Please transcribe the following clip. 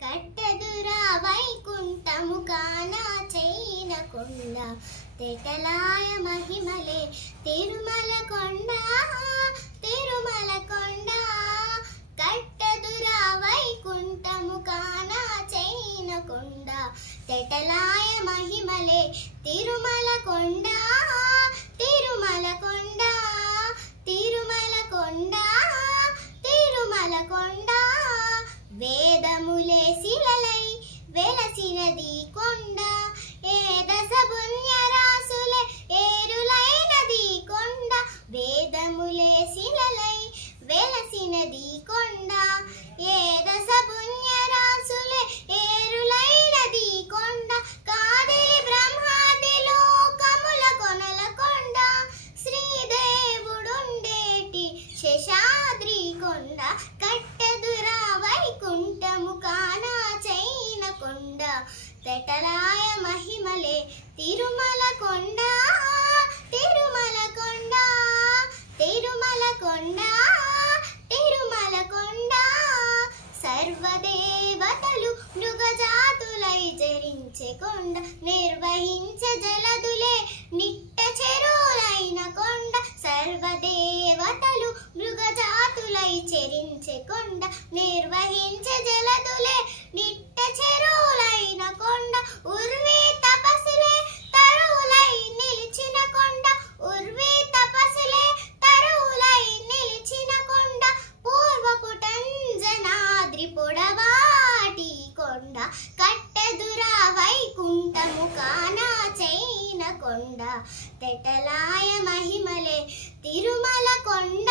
కట్టెదురా వైకుంఠము కానా చైన కొండ తెటలాయ మహిమలే తిరుమల కొండ తిరుమల కొండ కట్టెదురా వైకుంఠము కానా చైన కొండ తెటలాయ మహిమలే తిరుమల కొండ తిరుమల కొండ తిరుమల కొండ తిరుమల కొండ వేదములే శిలలై వెలసినది కొండ ఏదస పుణ్యరాసులే ఏరులైనది కొండ వేదములే శిలలై వెలసినది కొండ ఏదస పుణ్యరాసులే ఏరులైనది కొండ కాదిలి బ్రహ్మాది లోకముల కొనల కొండ శ్రీదేవుడుండేటి శేషాద్రి కొండ కట్టెదురా వైకుంఠము కానా చైన కొండ తెటలాయ మహిమలే తిరుమల కొండ తిరుమల కొండ తిరుమల కొండ తిరుమల కొండ సర్వదేవతలు మృగజాతులై చరించే కొండ నిర్వహించే జలదులే నిట్ట చెరువులైన కొండ సర్వదేవతలు మృగజాతులై చరించే కొండ నిర్వహించే జలదులే నిట్ట చెరువులైన కొండ ఉర్వీ తపస్సులే తరువులై నిలిచిన కొండ ఉర్వీ తపస్సులే తరువులై నిలిచిన కొండ పూర్వపుటంజనాద్రి పొడవాటి కొండ కట్టెదురా వైకుంఠము కానా చైన కొండ తెటలాయ మహిమలే తిరుమల కొండ